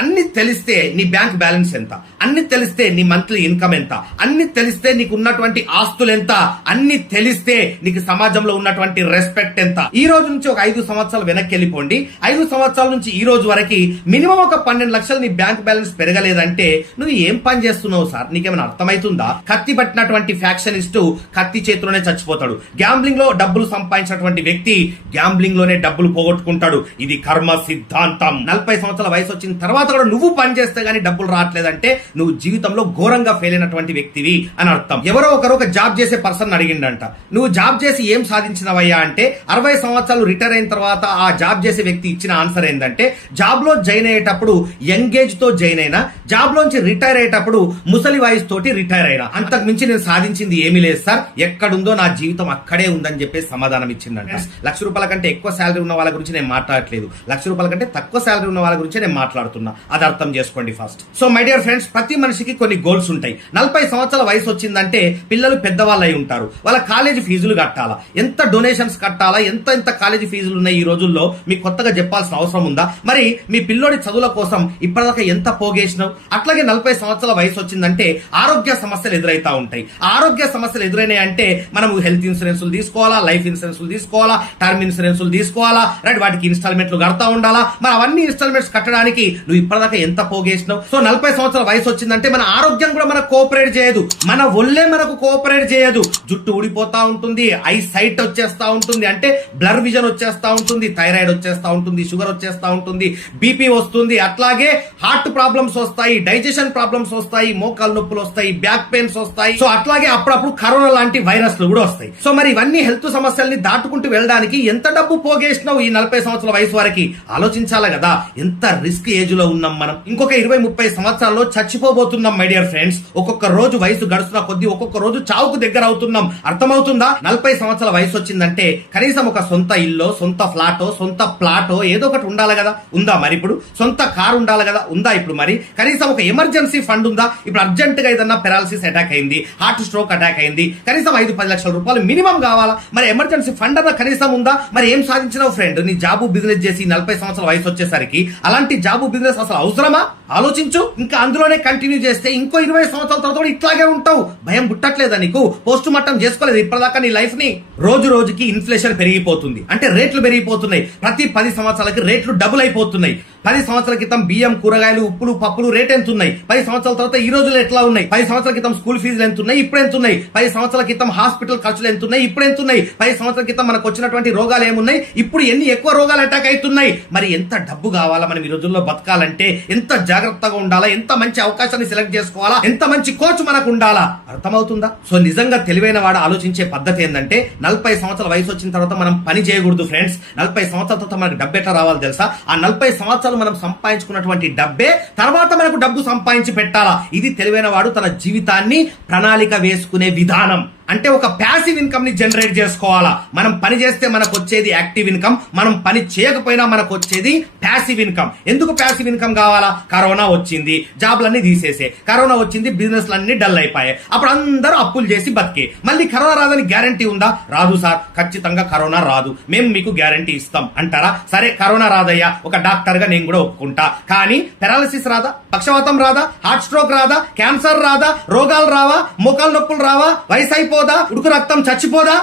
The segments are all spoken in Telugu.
అన్ని తెలిస్తే నీ బ్యాంక్ బ్యాలెన్స్ ఎంత, అన్ని తెలిస్తే నీ మంత్లీ ఇన్కమ్ ఎంత, అన్ని తెలిస్తే నీకు ఉన్నటువంటి ఆస్తులు ఎంత, అన్ని తెలిస్తే నీకు సమాజంలో ఉన్నటువంటి రెస్పెక్ట్ ఎంత. ఈ రోజు నుంచి ఒక 5 సంవత్సరాలు వెనక్కి వెళ్ళిపోండి. 5 సంవత్సరాల నుంచి ఈ రోజు వరకు మినిమం ఒక 12 లక్షలు నీ బ్యాంక్ బ్యాలెన్స్ పెరగలేదంటే నువ్వు ఏం పని చేస్తున్నావు సార్? నీకేమైనా అర్థమవుతుందా? కత్తి పట్టినటువంటి ఫ్యాక్షనిస్ట్ కత్తి చేతిలోనే చచ్చిపోతాడు. గ్యాంబ్లింగ్ లో డబ్బులు సంపాదించినటువంటి వ్యక్తి గ్యాంబ్లింగ్ లోనే డబ్బులు పోగొట్టుకుంటాడు. ఇది కర్మ సిద్ధాంతం. 40 సంవత్సరాల వయసు వచ్చిన తర్వాత కూడా నువ్వు పని చేస్తే గానీ డబ్బులు రావట్లేదంటే నువ్వు జీవితంలో ఘోరంగా ఫెయిల్ అయినటువంటి వ్యక్తివి అని అర్థం. ఎవరో ఒకరు ఒక జాబ్ చేసే పర్సన్ అడిగిండంట, నువ్వు జాబ్ చేసి ఏం సాధించినవయ్యా అంటే 60 సంవత్సరాలు రిటైర్ అయిన తర్వాత ఆ జాబ్ చేసే వ్యక్తి ఇచ్చిన ఆన్సర్ ఏంటంటే, జాబ్ లో జాయిన్ అయ్యేటప్పుడు యంగ్ ఏజ్ తో జాయిన్ అయినా, జాబ్ లోంచి రిటైర్ అయ్యేటప్పుడు ముసలి వయసు తోటి రిటైర్ అయినా, అంతకు మించి నేను సాధించింది ఏమీ లేదు సార్, ఎక్కడుందో నా జీవితం అక్కడే ఉందని చెప్పేసి సమాధానం ఇచ్చిందంట. ₹1,00,000 కంటే ఎక్కువ శాలరీ ఉన్న వాళ్ళ గురించి నేను మాట్లాడట్లేదు, ₹1,00,000 కంటే తక్కువ శాలరీ ఉన్న వాళ్ళ గురించి నేను మాట్లాడుతున్నా. అది అర్థం చేసుకోండి first. So my dear friends, ప్రతి మనిషికి కొన్ని గోల్స్ ఉంటాయి. 40 సంవత్సరాల వయసు వచ్చిందంటే పిల్లలు పెద్దవాళ్ళు అయి ఉంటారు, వాళ్ళ కాలేజీ ఫీజులు కట్టాలా, ఎంత డొనేషన్స్ కట్టాలా, ఎంత కాలేజీ ఫీజులు ఉన్నాయి ఈ రోజుల్లో మీకు కొత్తగా చెప్పాల్సిన అవసరం ఉందా? మరి మీ పిల్లోడి చదువుల కోసం ఇప్పటిదాకా ఎంత పోగేసినావు? అట్లాగే 40 సంవత్సరాల వయసు వచ్చిందంటే ఆరోగ్య సమస్యలు ఎదురైతా ఉంటాయి. ఆరోగ్య సమస్యలు ఎదురైనాయి అంటే మనం హెల్త్ ఇన్సూరెన్స్ తీసుకోవాలా, లైఫ్ ఇన్సూరెన్స్ తీసుకోవాలా, టర్మ్ ఇన్సూరెన్స్ తీసుకోవాలా, రైట్? వాటికి ఇన్స్టాల్మెంట్లు కడతా ఉండాలా. మరి అవన్నీ ఇన్స్టాల్మెంట్స్ కట్టడానికి నువ్వు ఇప్పటిదాకా ఎంత పోగేసినావు? సో 40 సంవత్సరాల వయసు వచ్చిందంటే మన ఆరోగ్యం కూడా మనకు కోఆపరేట్ చేయదు, మన ఒళ్ళే మనకు కోఆపరేట్ చేయదు. జుట్టు ఊడిపోతా ఉంటుంది, ఐ సైట్ వచ్చేస్తా ఉంటుంది, అంటే బ్లర్ విజన్ వచ్చేస్తా ఉంటుంది, థైరాయిడ్ వచ్చేస్తా ఉంటుంది, షుగర్ వచ్చేస్తా ఉంటుంది, బీపీ వస్తుంది, అట్లాగే హార్ట్ ప్రాబ్లమ్స్ వస్తాయి, డైజెషన్ ప్రాబ్లమ్స్ వస్తాయి, మోకాలు నొప్పులు వస్తాయి, బ్యాక్ పెయిన్స్ వస్తాయి. సో అట్లాగే అప్పుడప్పుడు కరోనా లాంటి వైరస్లు కూడా వస్తాయి. సో మరి ఇవన్నీ హెల్త్ సమస్యల్ని దాటుకుంటూ వెళ్ళడానికి ఎంత డబ్బు పోగేసినావు ఈ 40 సంవత్సరాల వయసు వరకు? ఆలోచించాలా కదా, ఎంత రిస్క్ ఏజ్ లో ఉన్నాం మనం. ఇంకొక 20-30 సంవత్సరాల్లో చచ్చిపోబోతున్నాం మై డియర్ ఫ్రెండ్స్. ఒక్కొక్క రోజు వయసు గడుస్తున్న కొద్దీ ఒక్కొక్క రోజు చావుకు దగ్గర అవుతున్నాం. అర్థమవుతుందా? 40 సంవత్సరాల వయసు వచ్చిందంటే కనీసం ఒక సొంత ఇల్లు, సొంత ఫ్లాటో, సొంత ప్లాటో ఏదో ఒకటి ఉండాలి కదా. ఉందా మరి? ఇప్పుడు సొంత కారు ఉండాలి కదా. ఉందా ఇప్పుడు? మరి కనీసం ఒక ఎమర్జెన్సీ ఫండ్ ఉందా? ఇప్పుడు అర్జెంట్ గా ఏదన్నా పెరాలసిస్ అటాక్ అయింది, హార్ట్ స్ట్రోక్ అటాక్ అయింది, కనీసం 5-10 లక్షల రూపాయలు మినిమం కావాలా? మరి ఎమర్జెన్సీ ఫండ్ అన్న కనీసం ఉందా? మరి ఏం సాధించినావు ఫ్రెండ్? నీ జాబు బిజినెస్ చేసి 40 సంవత్సరాల వయసు వచ్చేసరికి అలాంటి జాబు బిజినెస్ అసలు అవసరమా? ఆలోచించు. ఇంకా అందులోనే కంటిన్యూ చేస్తే ఇంకో 20 సంవత్సరాల తర్వాత కూడా ఇట్లాగే ఉంటావు. భయం పుట్టట్లేదా నీకు? పోస్ట్ మార్టం చేసుకోలేదు ఇప్పటిదాకా నీ లైఫ్ ని? రోజు రోజుకి ఇన్ఫ్లేషన్ పెరిగిపోతుంది, అంటే రేట్లు పెరిగిపోతున్నాయి. ప్రతి 10 సంవత్సరాలకి రేట్లు డబుల్ అయిపోతున్నాయి. 10 సంవత్సరాల క్రితం బియ్యం, కూరగాయలు, ఉప్పులు, పప్పులు రేట్ ఎంత ఉన్నాయి? 10 సంవత్సరాల తర్వాత ఈ రోజులు ఎట్లా ఉన్నాయి? 10 సంవత్సరాల క్రితం స్కూల్ ఫీజులు ఎంత ఉన్నాయి? ఇప్పుడు ఎంత ఉన్నాయి? 10 సంవత్సరాల క్రితం హాస్పిటల్ ఖర్చులు ఎంత ఉన్నాయి? ఇప్పుడు ఎంత ఉన్నాయి? 10 సంవత్సరాల క్రితం మనకు వచ్చినటువంటి రోగాలు ఏమున్నాయి? ఇప్పుడు ఎన్ని ఎక్కువ రోగాలు అటాక్ అవుతున్నాయి? మరి ఎంత డబ్బు కావాలా మనం ఈ రోజుల్లో బతకాలంటే? ఎంత జాగ్రత్తగా ఉండాలా? ఎంత మంచి అవకాశాన్ని సెలెక్ట్ చేసుకోవాలా? ఎంత మంచి కోచ్ మనకు ఉండాలా? అర్థమవుతుందా? సో నిజంగా తెలివైన వాడు ఆలోచించే పద్ధతి ఏంటంటే 40 సంవత్సరాల వయసు వచ్చిన తర్వాత మనం పని చేయకూడదు ఫ్రెండ్స్. 40 సంవత్సరాల తర్వాత మనకు డబ్బు ఎట్లా రావాలి తెలుసా? ఆ 40 సంవత్సరాలు మనం సంపాదించుకున్నటువంటి డబ్బే తర్వాత మనకు డబ్బు సంపాదించి పెట్టాలా. ఇది తెలివైన వాడు తన జీవితాన్ని ప్రణాళిక వేసుకునే విధానం. అంటే ఒక ప్యాసివ్ ఇన్కమ్ ని జనరేట్ చేసుకోవాలా. మనం పని చేస్తే మనకు వచ్చేది యాక్టివ్ ఇన్కమ్, మనం పని చేయకపోయినా మనకు వచ్చేది ప్యాసివ్ ఇన్కమ్. ఎందుకు ప్యాసివ్ ఇన్కమ్ కావాలా? కరోనా వచ్చింది, జాబ్లన్నీ తీసేసే, కరోనా వచ్చింది, బిజినెస్ లన్నీ డల్ అయిపోయాయి. అప్పుడు అందరూ అప్పులు చేసి బతికే. మళ్ళీ కరోనా రాదని గ్యారంటీ ఉందా? రాదు సార్, ఖచ్చితంగా కరోనా రాదు, మేము మీకు గ్యారంటీ ఇస్తాం అంటారా? సరే కరోనా రాదయ్యా, ఒక డాక్టర్ గా నేను కూడా ఒప్పుకుంటా. కానీ పెరాలసిస్ రాదా? పక్షవాతం రాదా? హార్ట్ స్ట్రోక్ రాదా? క్యాన్సర్ రాదా? రోగాలు రావా? మోకాలు నొప్పులు రావా? వయసు అయిపోదా? ఉడుకు రక్తం చచ్చిపోదా?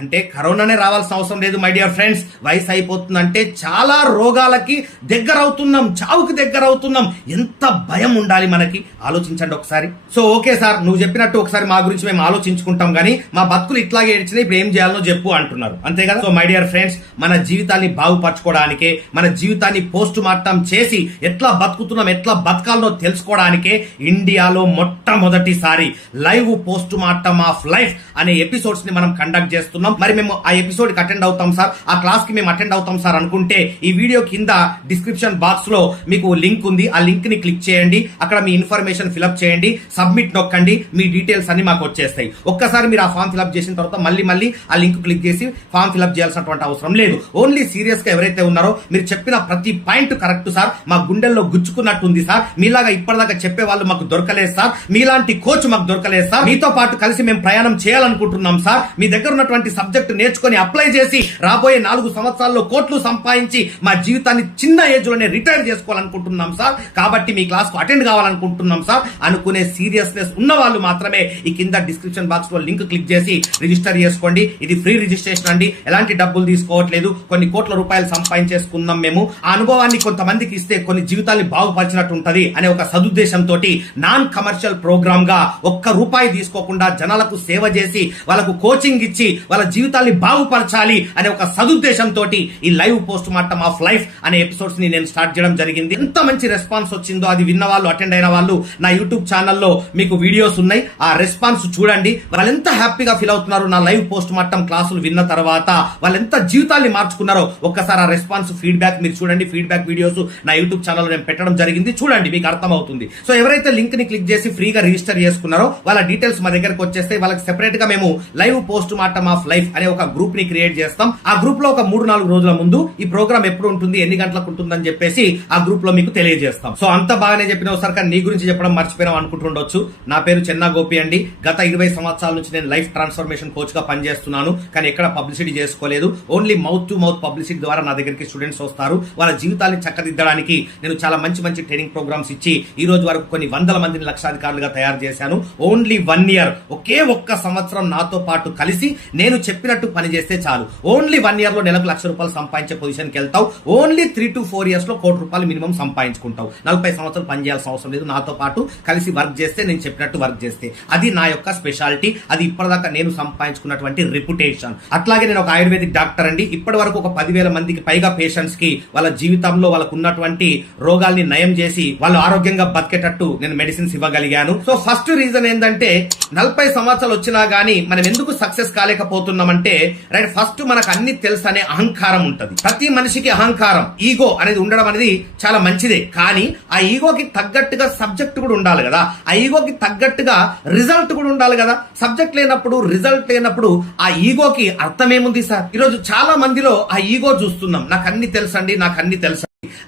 అంటే కరోనానే రావాల్సిన అవసరం లేదు మై డియర్ ఫ్రెండ్స్. వయసు అయిపోతుందంటే చాలా రోగాలకి దగ్గర అవుతున్నాం, చావుకి దగ్గర అవుతున్నాం. ఎంత భయం ఉండాలి మనకి, ఆలోచించండి ఒకసారి. సో ఓకే సార్, నువ్వు చెప్పినట్టు ఒకసారి మా గురించి మేము ఆలోచించుకుంటాం, కానీ మా బతుకులు ఇట్లాగే ఏడ్చినాయి, ఇప్పుడు ఏం చేయాలో చెప్పు అంటున్నారు, అంతే కదా. సో మై డియర్ ఫ్రెండ్స్, మన జీవితాన్ని బాగుపరచుకోవడానికే, మన జీవితాన్ని పోస్ట్ మార్టం చేసి ఎట్లా బతుకుతున్నాం, ఎట్లా బతకాలనో తెలుసుకోవడానికే ఇండియాలో మొట్టమొదటిసారి live post mortem of life అనే ఎపిసోడ్స్ ని మనం కండక్ట్ చేస్తున్నాం. మరి మేము ఆ ఎపిసోడ్ కి అటెండ్ అవుతాం సార్, ఆ క్లాస్ కి మేము అటెండ్ అవుతాం సార్ అనుకుంటే ఈ వీడియో కింద డిస్క్రిప్షన్ బాక్స్ లో మీకు లింక్ ఉంది, ఆ లింక్ ని క్లిక్ చేయండి. అక్కడ మీ ఇన్ఫర్మేషన్ ఫిల్అప్ చేయండి, సబ్మిట్ నొక్కండి, మీ డీటెయిల్స్ అన్ని మాకు వచ్చేస్తాయి. ఒక్కసారి మీరు ఆ ఫామ్ ఫిల్అప్ చేసిన తర్వాత మళ్ళీ ఆ లింక్ క్లిక్ చేసి ఫామ్ ఫిల్అప్ చేయాల్సినటువంటి అవసరం లేదు. ఓన్లీ సీరియస్ గా ఎవరైతే ఉన్నారో మీరు చెప్పిన ప్రతి పాయింట్ కరెక్ట్ సార్, మా గుండెల్లో గుచ్చుకున్నట్టుంది సార్, మీలాగా ఇప్పటిదాకా చెప్పే వాళ్ళు మాకు దొరకలేదు సార్, మీలాంటి కోచ్ మాకు దొరకలేదు సార్, మీతో పాటు కలిసి మేము ప్రయాణం చేయాలనుకుంటున్నాం సార్, మీ దగ్గర ఉన్నటువంటి సబ్జెక్ట్ నేర్చుకొని అప్లై చేసి రాబోయే 4 సంవత్సరాల్లో కోట్లు సంపాదించి మా జీవితాన్ని చిన్న ఏజ్ లోనే రిటైర్ చేసుకోవాలనుకుంటున్నాం సార్. కాబట్టి మీ క్లాస్ కు అటెండ్ కావాలనుకుంటున్నాం సార్ అనుకునే సీరియస్నెస్ ఉన్న వాళ్ళు మాత్రమే ఈ కింద డిస్క్రిప్షన్ బాక్స్ లో లింక్ క్లిక్ చేసి రిజిస్టర్ చేసుకోండి. ఇది ఫ్రీ రిజిస్ట్రేషన్ అండి, ఎలాంటి డబ్బులు తీసుకోవట్లేదు. కొన్ని కోట్ల రూపాయలు సంపాదించేసుకుందాం మేము. ఆ అనుభవాన్ని కొంతమందికి ఇస్తే కొన్ని జీవితాన్ని బాగుపరిచినట్టు ఉంటది అనే ఒక సదుద్దేశంతో నాన్ కమర్షియల్ ప్రోగ్రామ్ గా ₹1 తీసుకోకుండా జనాలకు సేవ చేసి వాళ్ళకు కోచింగ్ ఇచ్చి వాళ్ళ జీవితాన్ని బాగుపరచాలి అనే ఒక సదుద్దేశంతో ఈ live post mortem of life అనే ఎపిసోడ్స్ ని నేను స్టార్ట్ చేయడం జరిగింది. ఎంత మంచి రెస్పాన్స్ వచ్చిందో, అది విన్న వాళ్ళు, అటెండ్ అయిన వాళ్ళు నా యూట్యూబ్ ఛానల్లో మీకు వీడియోస్ ఉన్నాయి, ఆ రెస్పాన్స్ చూడండి. వాళ్ళు ఎంత హ్యాపీగా ఫీల్ అవుతున్నారు నా లైవ్ పోస్ట్ మార్టం క్లాసులు విన్న తర్వాత, వాళ్ళు ఎంత జీవితాన్ని మార్చుకున్నారో ఒక్కసారి ఆ రెస్పాన్స్ ఫీడ్బ్యాక్ మీరు చూడండి. ఫీడ్బ్యాక్ వీడియోస్ నా యూట్యూబ్ ఛానల్లో నేను పెట్టడం జరిగింది, చూడండి, మీకు అర్థం అవుతుంది. సో ఎవరైతే లింక్ ని క్లిక్ చేసి ఫ్రీగా రిజిస్టర్ చేసుకున్నారో వాళ్ళ డీటెయిల్స్ మా దగ్గరకు వచ్చేస్తే వాళ్ళకి సెపరేట్ గా మేము live post mortem of life అనే ఒక గ్రూప్ ని క్రియేట్ చేస్తాం. ఆ గ్రూప్ లో ఒక 3-4 రోజుల ముందు ఈ ప్రోగ్రామ్ ఎప్పుడు ఉంటుంది, ఎన్ని గంటలకు ఉంటుందని చెప్పేసి ఆ గ్రూప్ లో మీకు తెలియజేస్తాం. సో అంత బాగానే చెప్పిన ఒకసారి కానీ నీ గురించి చెప్పడం మర్చిపోయినాం అనుకుంటుండొచ్చు. నా పేరు చెన్నా గోపి అండి. గత 20 సంవత్సరాల నుంచి నేను లైఫ్ ట్రాన్స్ఫర్మేషన్ కోచ్ గా పనిచేస్తున్నాను. కానీ ఎక్కడ పబ్లిసిటీ చేసుకోలేదు. Only mouth to mouth publicity ద్వారా నా దగ్గరికి స్టూడెంట్స్ వస్తారు. వాళ్ళ జీవితాన్ని చక్కదిద్దడానికి నేను చాలా మంచి మంచి ట్రైనింగ్ ప్రోగ్రామ్స్ ఇచ్చి ఈ రోజు వరకు కొన్ని వందల మందిని లక్షాధికారులుగా తయారు చేశాను. ఓన్లీ 1 ఇయర్, ఒకే ఒక్క సంవత్సరం నాతో పాటు కలిసి నేను చెప్పినట్టు పని చేస్తే చాలు. ఓన్లీ 1 ఇయర్ లో నెలకు ₹1,00,000 సంపాదించే పొజిషన్ కి వెళ్తావు. ఓన్లీ 3 to 4 ఇయర్స్ లో ₹1,00,00,000 మినిమం సంపాదించుకుంటావు. 40 సంవత్సరాలు పని చేయాల్సిన అవసరం లేదు. నాతో పాటు కలిసి వర్క్ చేస్తే, నేను చెప్పినట్టు వర్క్ చేస్తే, అది నా యొక్క స్పెషాలిటీ. అది ఇప్పటిదాకా నేను సంపాదించుకున్నటువంటి రెప్యుటేషన్. అట్లాగే నేను ఒక ఆయుర్వేదిక్ డాక్టర్ అండి. ఇప్పటి వరకు ఒక 10,000 మందికి పైగా పేషెంట్స్ కి వాళ్ళ జీవితంలో వాళ్ళకు ఉన్నటువంటి రోగాల్ని నయం చేసి వాళ్ళు ఆరోగ్యంగా బతికేటట్టు నేను మెడిసిన్స్ ఇవ్వగలిగాను. సో ఫస్ట్ రీజన్ ఏంటంటే 40 సంవత్సరాలు వచ్చినా గానీ మనం ఎందుకు సక్సెస్ కాలేకపోతున్నామంటే, రైట్, ఫస్ట్ మనకు అన్ని తెలుసు అనే అహంకారం ఉంటది. ప్రతి మనిషికి అహంకారం, ఈగో అనేది ఉండడం అనేది చాలా మంచిదే. కానీ ఆ ఈగోకి తగ్గట్టుగా సబ్జెక్ట్ కూడా ఉండాలి కదా. ఆ ఈగోకి తగ్గట్టుగా రిజల్ట్ కూడా ఉండాలి కదా. సబ్జెక్ట్ లేనప్పుడు, రిజల్ట్ లేనప్పుడు ఆ ఈగోకి అర్థమేముంది సార్? ఈరోజు చాలా మందిలో ఆ ఈగో చూస్తున్నాం. నాకు అన్ని తెలుసండి, నాకు అన్ని తెలుసు.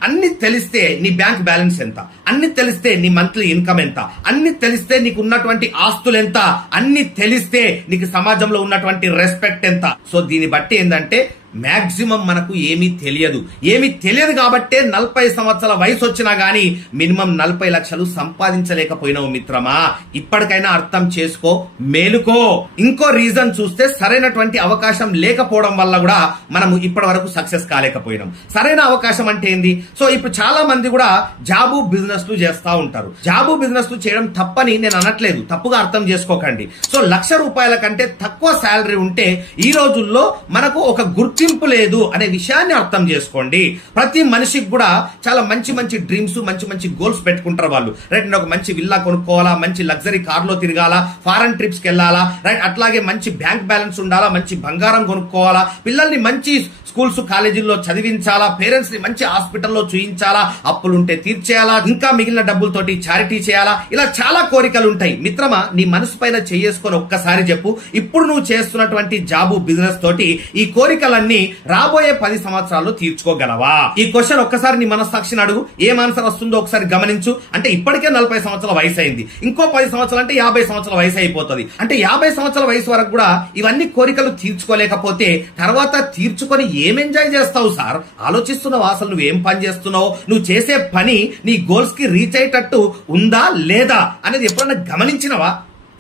అన్ని తెలిస్తే నీ బ్యాంక్ బ్యాలెన్స్ ఎంత, అన్ని తెలిస్తే నీ మంత్లీ ఇన్కమ్ ఎంత, అన్ని తెలిస్తే నీకు ఉన్నటువంటి ఆస్తులు ఎంత, అన్ని తెలిస్తే నీకు సమాజంలో ఉన్నటువంటి రెస్పెక్ట్ ఎంత. సో దీన్ని బట్టి ఏంటంటే మాక్సిమం మనకు ఏమీ తెలియదు కాబట్టే 40 సంవత్సరాల వయసు వచ్చినా గానీ మినిమం 40 లక్షలు సంపాదించలేకపోయినావు మిత్రమా. ఇప్పటికైనా అర్థం చేసుకో, మేలుకో. ఇంకో రీజన్ చూస్తే సరైనటువంటి అవకాశం లేకపోవడం వల్ల కూడా మనము ఇప్పటి వరకు సక్సెస్ కాలేకపోయినాం. సరైన అవకాశం అంటే ఏంది? సో ఇప్పుడు చాలా మంది కూడా జాబు బిజినెస్లు చేస్తా ఉంటారు. జాబు బిజినెస్లు చేయడం తప్పని నేను అనట్లేదు, తప్పుగా అర్థం చేసుకోకండి. సో ₹1,00,000 కంటే తక్కువ శాలరీ ఉంటే ఈ రోజుల్లో మనకు ఒక గుర్తింపు లేదు అనే విషయాన్ని అర్థం చేసుకోండి. ప్రతి మనిషికి కూడా చాలా మంచి మంచి డ్రీమ్స్, మంచి మంచి గోల్స్ పెట్టుకుంటారు వాళ్ళు. రైట్, నేను ఒక మంచి విల్లా కొనుక్కోవాలా, మంచి లగ్జరీ కార్ లో తిరగాల, ఫారెన్ ట్రిప్స్ కి వెళ్ళాలా, రైట్, అట్లాగే మంచి బ్యాంక్ బ్యాలెన్స్ ఉండాలా, మంచి బంగారం కొనుక్కోవాలా, పిల్లల్ని మంచి స్కూల్స్ కాలేజీల్లో చదివించాలా, పేరెంట్స్ ని మంచి హాస్పిటల్లో చూయించాలా, అప్పులుంటే తీర్చేయాలా, ఇంకా మిగిలిన డబ్బులతోటి చారిటీ చేయాలా, ఇలా చాలా కోరికలు ఉంటాయి. మిత్రమా, నీ మనసు పైన చేసుకొని ఒక్కసారి చెప్పు, ఇప్పుడు నువ్వు చేస్తున్నటువంటి జాబు బిజినెస్ తోటి ఈ కోరికలన్నీ రాబోయే 10 సంవత్సరాల్లో తీర్చుకోగలవా? ఈ క్వశ్చన్ ఒక్కసారి నీ మనస్సాక్షిని అడుగు. ఏం ఆన్సర్ వస్తుందో ఒకసారి గమనించు. అంటే ఇప్పటికే 40 సంవత్సరాల వయసు అయింది, ఇంకో 10 సంవత్సరాలు అంటే 50 సంవత్సరాల వయసు అయిపోతుంది. అంటే 50 సంవత్సరాల వయసు వరకు కూడా ఇవన్నీ కోరికలు తీర్చుకోలేకపోతే తర్వాత తీర్చుకొని ఏం ఎంజాయ్ చేస్తావు సార్? ఆలోచిస్తున్నావు అసలు నువ్వేం పని చేస్తున్నావు, నువ్వు చేసే పని నీ గోల్స్ కి రీచ్ అయ్యేటట్టు ఉందా లేదా అనేది ఎప్పుడన్నా గమనించినవా?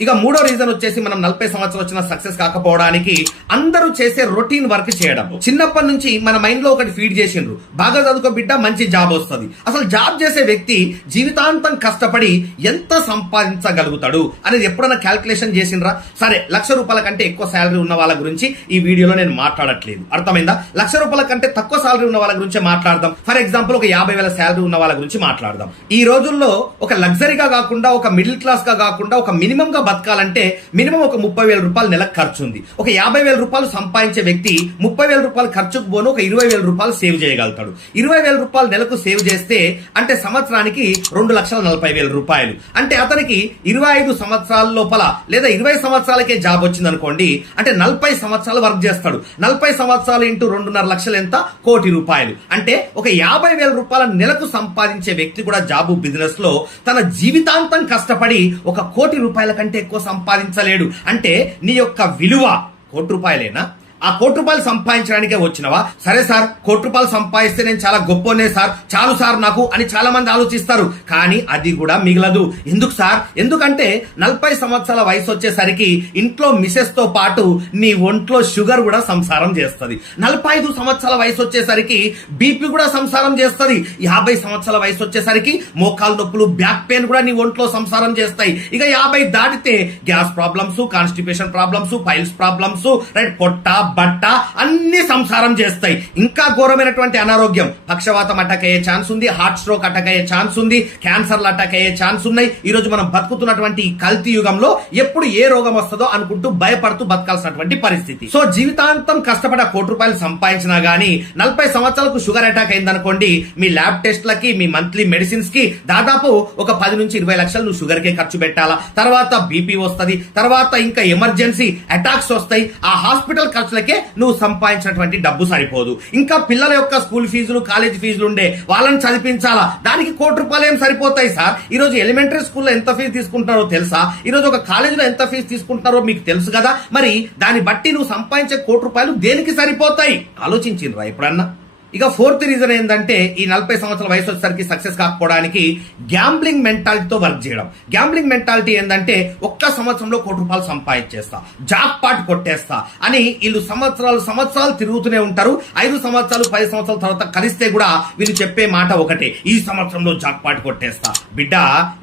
ఇక మూడో రీజన్ వచ్చేసి మనం 40 సంవత్సరాలు వచ్చిన సక్సెస్ కాకపోవడానికి అందరూ చేసే రొటీన్ వర్క్ చేయడం. చిన్నప్పటి నుంచి మన మైండ్ లో ఒకటి ఫీడ్ చేసిండ్రు, బాగా చదువుకో బిడ్డ, మంచి జాబ్ వస్తుంది. అసలు జాబ్ చేసే వ్యక్తి జీవితాంతం కష్టపడి ఎంత సంపాదించగలుగుతాడు అనేది ఎప్పుడైనా క్యాల్కులేషన్ చేసిండ్రా? సరే, ₹1,00,000 కంటే ఎక్కువ శాలరీ ఉన్న వాళ్ళ గురించి ఈ వీడియోలో నేను మాట్లాడట్లేదు, అర్థమైందా? ₹1,00,000 కంటే తక్కువ శాలరీ ఉన్న వాళ్ళ గురించి మాట్లాడదాం. ఫర్ ఎగ్జాంపుల్ ఒక 50,000 శాలరీ ఉన్న వాళ్ళ గురించి మాట్లాడదాం. ఈ రోజుల్లో ఒక లగ్జరీగా కాకుండా, ఒక మిడిల్ క్లాస్ గా కాకుండా, ఒక మినిమం గా బతకాలంటే మినిమం ఒక ₹30,000 నెలకు ఖర్చు ఉంది. ఒక ₹50,000 సంపాదించే వ్యక్తి ₹30,000 ఖర్చుకు పోను ఒక ₹20,000 సేవ్ చేయగలుగుతాడు. ₹20,000 నెలకు సేవ్ చేస్తే అంటే సంవత్సరానికి ₹2,40,000. అంటే అతనికి 25 సంవత్సరాల లోపల లేదా 20 సంవత్సరాలకే జాబ్ వచ్చింది అనుకోండి, అంటే 40 సంవత్సరాలు వర్క్ చేస్తాడు. 40 సంవత్సరాలు ఇంటూ 2.5 లక్షలు ఎంత? ₹1,00,00,000. అంటే ఒక ₹50,000 నెలకు సంపాదించే వ్యక్తి కూడా జాబు బిజినెస్ లో తన జీవితాంతం కష్టపడి ఒక ₹1,00,00,000 కంటే ఎక్కువ సంపాదించలేడు. అంటే నీ యొక్క విలువ ₹1,00,00,000 ఆ ₹1 సంపాదించడానికే వచ్చినవా? సరే సార్, ₹1 సంపాదిస్తే నేను చాలా గొప్పనే సార్, చాలు సార్ నాకు అని చాలా మంది ఆలోచిస్తారు. కానీ అది కూడా మిగలదు. ఎందుకు సార్? ఎందుకంటే 40 సంవత్సరాల వయసు వచ్చేసరికి ఇంట్లో మిసెస్ తో పాటు నీ ఒంట్లో షుగర్ కూడా సంసారం చేస్తుంది. 45 సంవత్సరాల వయసు వచ్చేసరికి బీపీ కూడా సంసారం చేస్తుంది. 50 సంవత్సరాల వయసు వచ్చేసరికి మోకాలు నొప్పులు, బ్యాక్ పెయిన్ కూడా నీ ఒంట్లో సంసారం చేస్తాయి. ఇక 50 దాటితే gas problems, constipation problems, piles problems, right, పొట్ట బట్ట అన్ని సంసారం చేస్తాయి. ఇంకా ఘోరమైనటువంటి అనారోగ్యం, పక్షవాతం అటాక్ అయ్యే ఛాన్స్ ఉంది, హార్ట్ స్ట్రోక్ అటాక్ అయ్యే ఛాన్స్ ఉంది, క్యాన్సర్లు అటాక్ అయ్యే ఛాన్స్ ఉన్నాయి. ఈ రోజు మనం బతుకుతున్నటువంటి ఈ కల్తీ యుగంలో ఎప్పుడు ఏ రోగం వస్తుందో అనుకుంటూ భయపడుతూ బతకాల్సినటువంటి పరిస్థితి. సో జీవితాంతం కష్టపడి ₹1 సంపాదించినా గానీ 40 సంవత్సరాలకు షుగర్ అటాక్ అయిందనుకోండి, మీ ల్యాబ్ టెస్ట్లకి, మీ మంత్లీ మెడిసిన్స్ కి దాదాపు ఒక 10 నుంచి 20 లక్షలు నువ్వు షుగర్ కే ఖర్చు పెట్టాలా. తర్వాత బీపీ వస్తుంది, తర్వాత ఇంకా ఎమర్జెన్సీ అటాక్స్ వస్తాయి. ఆ హాస్పిటల్ ఖర్చులకే నువ్వు సంపాదించినటువంటి డబ్బు సరిపోదు. ఇంకా పిల్లల యొక్క స్కూల్ ఫీజులు, కాలేజ్ ఫీజులు ఉండే వాళ్ళని చదివించాలా, దానికి ₹1 ఏం సరిపోతాయి సార్? ఈ రోజు ఎలిమెంటరీ స్కూల్లో ఎంత ఫీజు తీసుకుంటారో తెలుసా? ఈ రోజు ఒక కాలేజీలో ఎంత ఫీజు తీసుకుంటారో మీకు తెలుసు కదా. మరి దాన్ని బట్టి నువ్వు సంపాదించే ₹1 దేనికి సరిపోతాయి? ఆలోచించిండ్రా ఎప్పుడన్నా? ఇక 4th రీజన్ ఏంటంటే ఈ 40 సంవత్సరాల వయసు వచ్చేసరికి సక్సెస్ కాకపోవడానికి గ్యాంబ్లింగ్ మెంటాలిటీతో వర్క్ చేయడం. గ్యాంబ్లింగ్ మెంటాలిటీ ఏంటంటే ఒక్క సంవత్సరంలో ₹1 సంపాదించేస్తా, జాక్ పాట్ కొట్టేస్తా అని వీళ్ళు సంవత్సరాలు తిరుగుతూనే ఉంటారు. 5 సంవత్సరాలు 10 సంవత్సరాల తర్వాత కలిస్తే కూడా వీళ్ళు చెప్పే మాట ఒకటే, ఈ సంవత్సరంలో జాక్ పాట్ కొట్టేస్తా. బిడ్డ,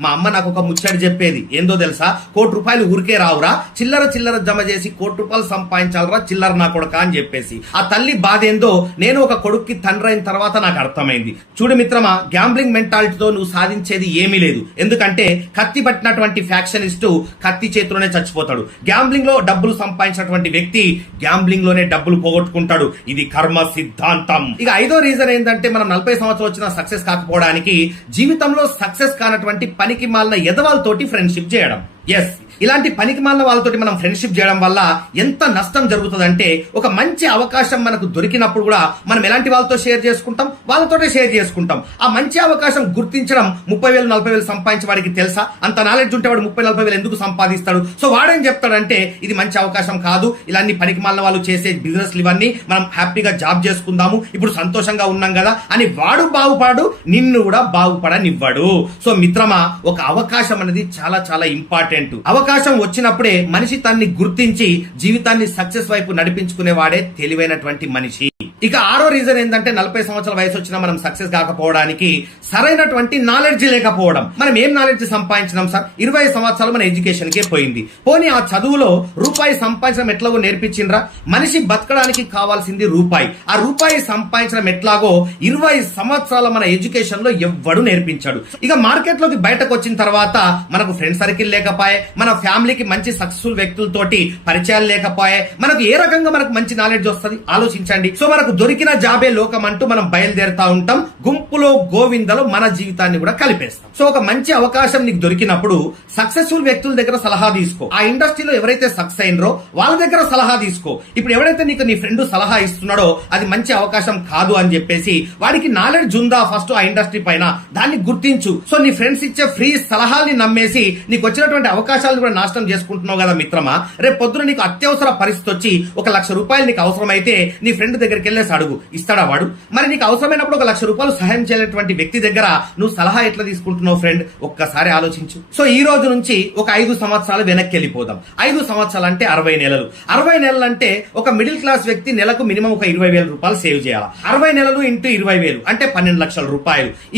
మా అమ్మ నాకు ఒక ముచ్చడి చెప్పేది, ఏందో తెలుసా? ₹1 ఊరికే రావురా, చిల్లర జమ చేసి ₹1 సంపాదించాలరా చిల్లర నా కొడుక అని చెప్పేసి. ఆ తల్లి బాధ ఏందో నేను ఒక కొడుక్కి తండ్రి అయిన తర్వాత నాకు అర్థమైంది. చూడు మిత్రమా, గ్యాంబ్లింగ్ మెంటాలిటీతో నువ్వు సాధించేది ఏమీ లేదు. ఎందుకంటే కత్తి పట్టినటువంటి ఫ్యాక్షనిస్టు కత్తి చేతిలోనే చచ్చిపోతాడు. గ్యాంబ్లింగ్ లో డబ్బులు సంపాదించినటువంటి వ్యక్తి గ్యాంబ్లింగ్ లోనే డబ్బులు పోగొట్టుకుంటాడు. ఇది కర్మ సిద్ధాంతం. ఇక 5వ రీజన్ ఏంటంటే మనం 40 సంవత్సరాలు వచ్చిన సక్సెస్ కాకపోవడానికి జీవితంలో సక్సెస్ కానటువంటి పనికి మాలిన ఎదవాళ్ళతోటి ఫ్రెండ్షిప్ చేయడం. ఎస్, ఇలాంటి పనికి మాలిన వాళ్ళతోటి మనం ఫ్రెండ్షిప్ చేయడం వల్ల ఎంత నష్టం జరుగుతుందంటే, ఒక మంచి అవకాశం మనకు దొరికినప్పుడు కూడా మనం ఎలాంటి వాళ్ళతో షేర్ చేసుకుంటాం? వాళ్ళతోటే షేర్ చేసుకుంటాం. ఆ మంచి అవకాశం గుర్తించడం 30,000 40,000 సంపాదించే వాడికి తెలుసా? అంత నాలెడ్జ్ ఉంటే వాడు 30,000 40,000 ఎందుకు సంపాదిస్తాడు? సో వాడేం చెప్తాడంటే, ఇది మంచి అవకాశం కాదు, ఇలాంటి పనికి మాలిన వాళ్ళు చేసే బిజినెస్లు ఇవన్నీ, మనం హ్యాపీగా జాబ్ చేసుకుందాము, ఇప్పుడు సంతోషంగా ఉన్నాం కదా అని వాడు బాగుపడు, నిన్ను కూడా బాగుపడనివ్వడు. సో మిత్రమా, ఒక అవకాశం అనేది చాలా చాలా ఇంపార్టెంట్. అవకాశం వచ్చినప్పుడే మనిషి తన్ని గుర్తించి జీవితాన్ని సక్సెస్ వైపు నడిపించుకునేవాడే తెలివైనటువంటి మనిషి. ఇక 6వ రీజన్ ఏంటంటే 40 సంవత్సరాల వయసు వచ్చినా మనం సక్సెస్ కాకపోవడానికి సరైనటువంటి నాలెడ్జ్ లేకపోవడం. మనం ఏం నాలెడ్జ్ సంపాదించినాం సార్? 20 సంవత్సరాలు మన ఎడ్యుకేషన్ కే పోయింది. పోనీ ఆ చదువులో ₹1 సంపాదించడం ఎట్లాగో నేర్పించిండ్రా? మనిషి బతకడానికి కావాల్సింది ₹1. ఆ ₹1 సంపాదించడం ఎట్లాగో 20 సంవత్సరాల మన ఎడ్యుకేషన్ లో ఎవ్వడు నేర్పించాడు. ఇక మార్కెట్ లోకి బయటకు వచ్చిన తర్వాత మనకు ఫ్రెండ్ సర్కిల్ లేకపోయే, మన ఫ్యామిలీకి మంచి సక్సెస్ఫుల్ వ్యక్తులతోటి పరిచయాలు లేకపోయే, మనకు ఏ రకంగా మనకు మంచి నాలెడ్జ్ వస్తుంది? ఆలోచించండి. సో మనకు దొరికిన జాబే లోకం అంటూ మనం బయలుదేరుతా ఉంటాం. గుంపులో గోవిందలో మన జీవితాన్ని కూడా కలిపేస్తాం. సో ఒక మంచి అవకాశం నీకు దొరికినప్పుడు సక్సెస్ఫుల్ వ్యక్తుల దగ్గర సలహా తీసుకో. ఆ ఇండస్ట్రీలో ఎవరైతే సక్సెస్ అయినరో వాళ్ళ దగ్గర సలహా తీసుకో. ఇప్పుడు ఎవరైతే నీకు నీ ఫ్రెండ్ సలహా ఇస్తున్నాడో అది మంచి అవకాశం కాదు అని చెప్పేసి, వాడికి నాలెడ్జ్ ఉందా ఫస్ట్ ఆ ఇండస్ట్రీ పైన, దాన్ని గుర్తించు. సో నీ ఫ్రెండ్స్ ఇచ్చే ఫ్రీ సలహాల్ని నమ్మేసి నీకు వచ్చినటువంటి అవకాశాలను కూడా నాశనం చేసుకుంటున్నావు కదా మిత్రమా. రేపు పొద్దున నీకు అత్యవసర పరిస్థితి వచ్చి ₹1,00,000 నీకు అవసరమైతే నీ ఫ్రెండ్ దగ్గరికి వెళ్ళేసి అడుగు, ఇస్తాడా వాడు? మరి నీకు అవసరమైనప్పుడు ₹1,00,000 సహాయం చేయలేటువంటి వ్యక్తి దగ్గర నువ్వు సలహా ఎట్లా తీసుకుంటున్నావు ఫ్రెండ్? ఒక్కసారి ఆలోచించు. సో ఈ రోజు నుంచి ఒక 5 సంవత్సరాలు వెనక్కి వెళ్ళిపోదాం. 5 సంవత్సరాలు అంటే 60 నెలలు. 60 నెలలు అంటే ఒక మిడిల్ క్లాస్ వ్యక్తి నెలకు మినిమం ఒక ₹20,000 సేవ్ చేయాలి. 60 నెలలు ఇంటూ 20,000 అంటే ₹12 లక్షలు.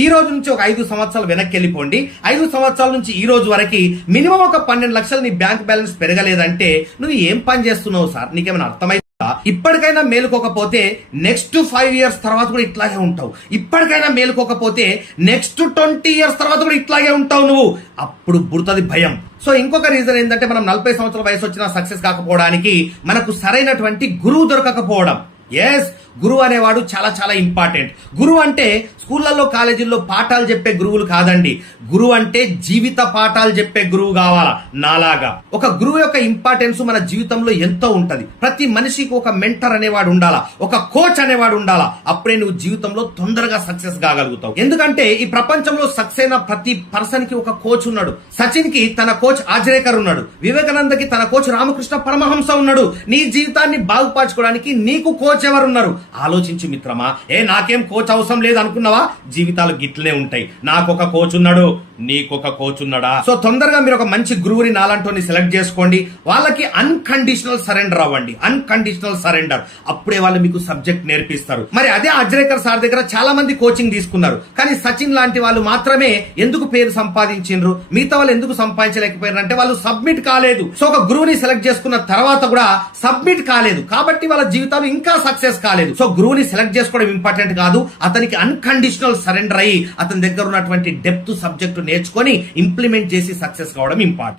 ఈ రోజు నుంచి ఒక 5 సంవత్సరాలు వెనక్కి వెళ్ళిపోండి. 5 సంవత్సరాల నుంచి ఈ రోజు వరకు మినిమం ఒక 12 లక్షలు నీ బ్యాంక్ బ్యాలెన్స్ పెరగలేదంటే నువ్వు ఏం పని చేస్తున్నావు సార్? నీకేమైనా అర్థమైంది? ఇప్పటికైనా మేలుకోకపోతే నెక్స్ట్ 5 ఇయర్స్ తర్వాత కూడా ఇట్లాగే ఉంటావు. ఇప్పటికైనా మేలుకోకపోతే నెక్స్ట్ 20 ఇయర్స్ తర్వాత కూడా ఇట్లాగే ఉంటావు నువ్వు. అప్పుడు పుడుతుంది భయం. సో ఇంకొక రీజన్ ఏంటంటే మనం 40 సంవత్సరాల వయసు వచ్చినా సక్సెస్ కాకపోవడానికి మనకు సరైనటువంటి గురువు దొరకకపోవడం. ఎస్, గురువు అనేవాడు చాలా చాలా ఇంపార్టెంట్. గురువు అంటే స్కూళ్ళల్లో కాలేజీల్లో పాఠాలు చెప్పే గురువులు కాదండి. గురువు అంటే జీవిత పాఠాలు చెప్పే గురువు కావాలా నాలాగా. ఒక గురువు యొక్క ఇంపార్టెన్స్ మన జీవితంలో ఎంతో ఉంటది. ప్రతి మనిషికి ఒక మెంటర్ అనేవాడు ఉండాలా, ఒక కోచ్ అనేవాడు ఉండాలా. అప్పుడే నువ్వు జీవితంలో తొందరగా సక్సెస్ కాగలుగుతావు. ఎందుకంటే ఈ ప్రపంచంలో సక్సెస్ అయిన ప్రతి పర్సన్ కి ఒక కోచ్ ఉన్నాడు. సచిన్ కి తన కోచ్ ఆజ్రేకర్ ఉన్నాడు. వివేకానందకి తన కోచ్ రామకృష్ణ పరమహంస ఉన్నాడు. నీ జీవితాన్ని బాగుపరచుకోవడానికి నీకు కోచ్ ఎవరున్నారు? ఆలోచించు మిత్రమా. నాకేం కోచ్ అవసరం లేదు అనుకున్నావా? జీవితాలు గిట్లనే ఉంటాయి. నాకొక కోచ్ ఉన్నాడు, నీకొక కోచ్ ఉన్నాడా? సో తొందరగా మీరు ఒక మంచి గురువుని నాలంటోని సెలెక్ట్ చేసుకోండి. వాళ్ళకి అన్కండిషనల్ సరెండర్ అవ్వండి. Unconditional surrender. అప్పుడే వాళ్ళు మీకు సబ్జెక్ట్ నేర్పిస్తారు. మరి అదే అజ్రేకర్ సార్ దగ్గర చాలా మంది కోచింగ్ తీసుకున్నారు. కానీ సచిన్ లాంటి వాళ్ళు మాత్రమే ఎందుకు పేరు సంపాదించిండ్రు? మిగతా వాళ్ళు ఎందుకు సంపాదించలేకపోయారు అంటే వాళ్ళు సబ్మిట్ కాలేదు. సో ఒక గురువుని సెలెక్ట్ చేసుకున్న తర్వాత కూడా సబ్మిట్ కాలేదు కాబట్టి వాళ్ళ జీవితాలు ఇంకా సక్సెస్ కాలేదు. సో గురువుని సెలెక్ట్ చేసుకోవడం ఇంపార్టెంట్ కాదు, అతనికి అన్కండిషనల్ సరెండర్ అయ్యి అతని దగ్గర ఉన్నటువంటి డెప్త్ సబ్జెక్టు నేర్చుకొని ఇంప్లిమెంట్ చేసి సక్సెస్ కావడం ఇంపార్టెంట్.